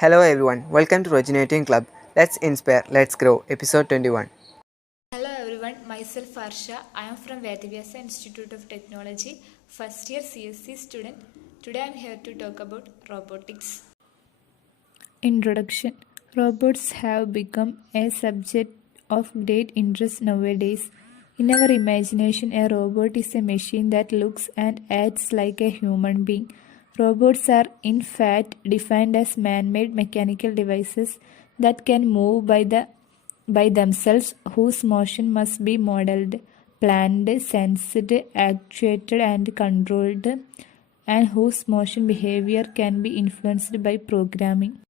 Hello everyone, welcome to Rejuvenating Club. Let's inspire, let's grow. Episode 21. Hello everyone, myself Arsha. I am from Vedavyasa Institute of Technology, first year CSC student. Today I am here to talk about robotics. Introduction. Robots have become a subject of great interest nowadays. In our imagination, a robot is a machine that looks and acts like a human being. Robots are in fact defined as man-made mechanical devices that can move by themselves, whose motion must be modeled, planned, sensed, actuated, and controlled, and whose motion behavior can be influenced by programming.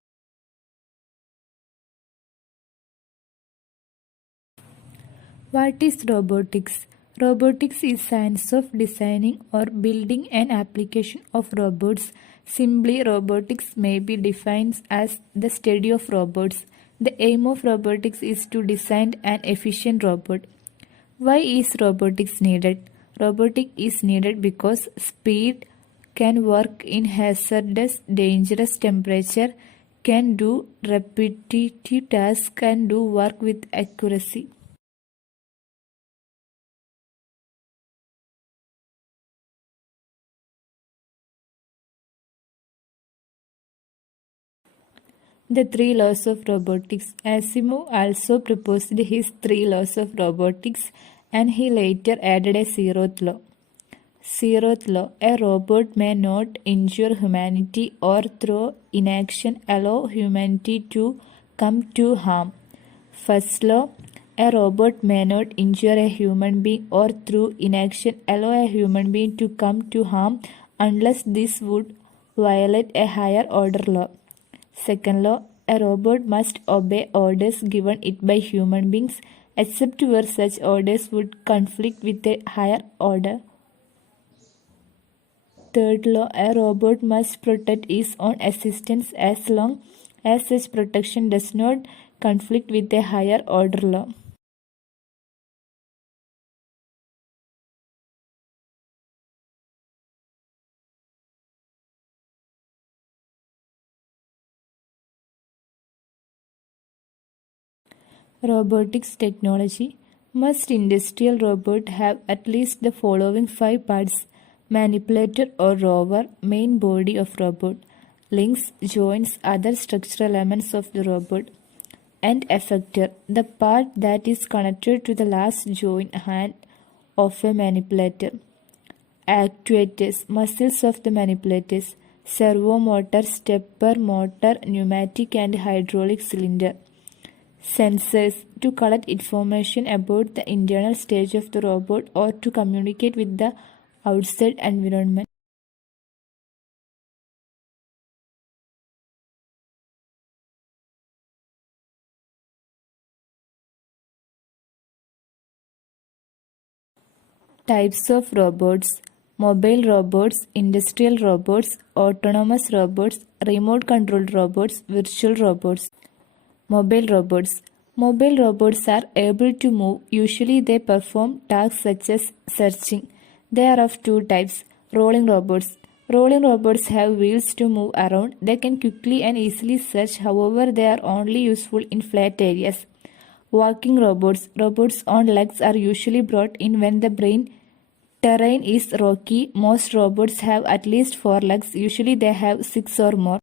What is robotics? Robotics is science of designing or building an application of robots. Simply, robotics may be defined as the study of robots. The aim of robotics is to design an efficient robot. Why is robotics needed? Robotics is needed because speed, can work in hazardous, dangerous temperature, can do repetitive tasks, and do work with accuracy. The three laws of robotics. Asimov also proposed his three laws of robotics and he later added a zeroth law. Zeroth law. A robot may not injure humanity or through inaction allow humanity to come to harm. First law. A robot may not injure a human being or through inaction allow a human being to come to harm unless this would violate a higher order law. Second law, a robot must obey orders given it by human beings except where such orders would conflict with a higher order. Third law, a robot must protect its own existence as long as such protection does not conflict with a higher order law. Robotics technology. Must industrial robot have at least the following 5 parts: manipulator or rover, main body of robot, links, joints, other structural elements of the robot, and effector, the part that is connected to the last joint hand of a manipulator. Actuators, muscles of the manipulators, servo motor, stepper motor, pneumatic and hydraulic cylinder. Sensors, to collect information about the internal state of the robot or to communicate with the outside environment. Types of robots: mobile robots, industrial robots, autonomous robots, remote controlled robots, virtual robots. Mobile robots. Mobile robots are able to move. Usually they perform tasks such as searching. They are of two types. Rolling robots. Rolling robots have wheels to move around. They can quickly and easily search, however they are only useful in flat areas. Walking robots. Robots on legs are usually brought in when the terrain is rocky. Most robots have at least 4 legs. Usually they have 6 or more.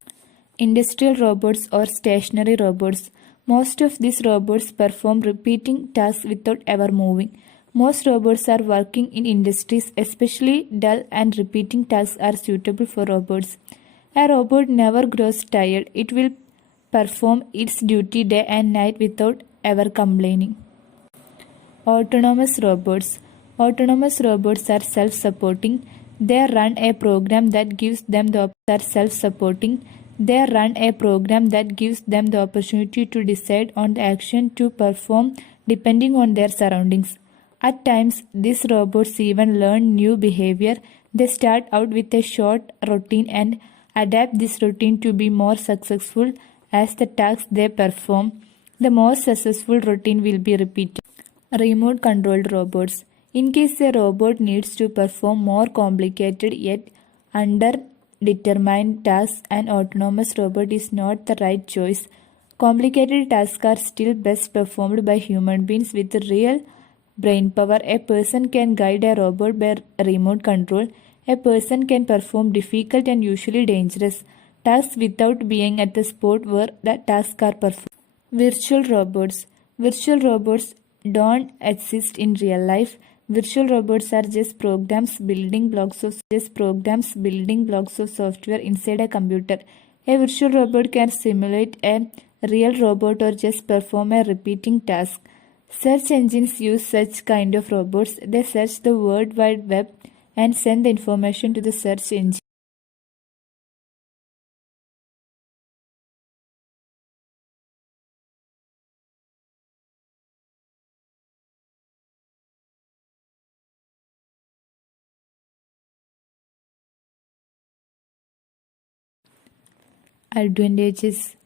Industrial robots or stationary robots. Most of these robots perform repeating tasks without ever moving. Most robots are working in industries, especially dull and repeating tasks are suitable for robots. A robot never grows tired. It will perform its duty day and night without ever complaining. Autonomous robots. Autonomous robots are self-supporting. They run a program that gives them the opportunity to decide on the action to perform depending on their surroundings. At times, these robots even learn new behavior. They start out with a short routine and adapt this routine to be more successful as the tasks they perform. The more successful routine will be repeated. Remote controlled robots. In case a robot needs to perform more complicated yet determined tasks, an autonomous robot is not the right choice. Complicated tasks are still best performed by human beings with real brain power. A person can guide a robot by remote control. A person can perform difficult and usually dangerous tasks without being at the spot where the tasks are performed. Virtual robots. Virtual robots don't exist in real life. Virtual robots are just building blocks of software inside a computer. A virtual robot can simulate a real robot or just perform a repeating task. Search engines use such kind of robots. They search the World Wide Web and send the information to the search engine. Advantages: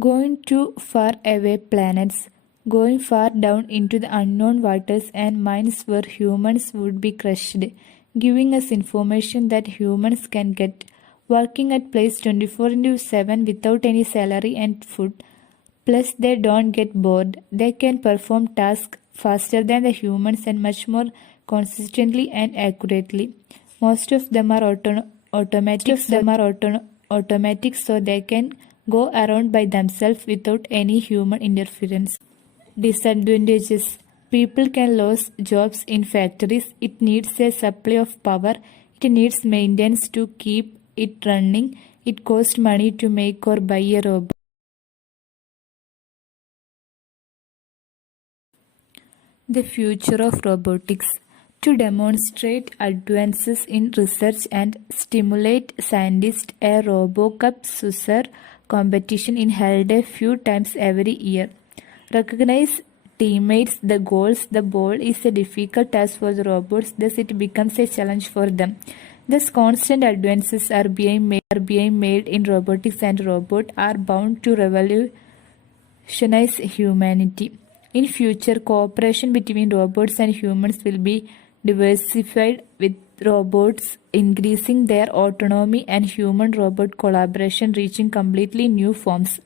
going to far away planets, going far down into the unknown waters and mines where humans would be crushed, giving us information that humans can get, working at place 24/7 without any salary and food. Plus, they don't get bored. They can perform tasks faster than the humans and much more consistently and accurately. Most of them are automatic, so they can go around by themselves without any human interference. Disadvantages: people can lose jobs in factories. It needs a supply of power. It needs maintenance to keep it running. It costs money to make or buy a robot. The future of robotics. To demonstrate advances in research and stimulate scientists, a RoboCup Susser competition is held a few times every year. Recognize teammates the goals. The ball is a difficult task for the robots, thus it becomes a challenge for them. Thus constant advances are being made in robotics, and robots are bound to revolutionize humanity. In future, cooperation between robots and humans will be diversified, with robots increasing their autonomy and human-robot collaboration reaching completely new forms.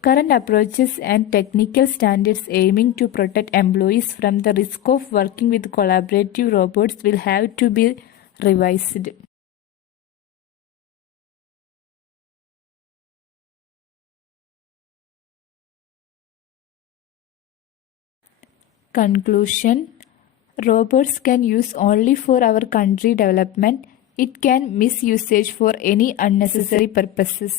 Current approaches and technical standards aiming to protect employees from the risk of working with collaborative robots will have to be revised. Conclusion: robots can use only for our country development. It can misusage for any unnecessary purposes.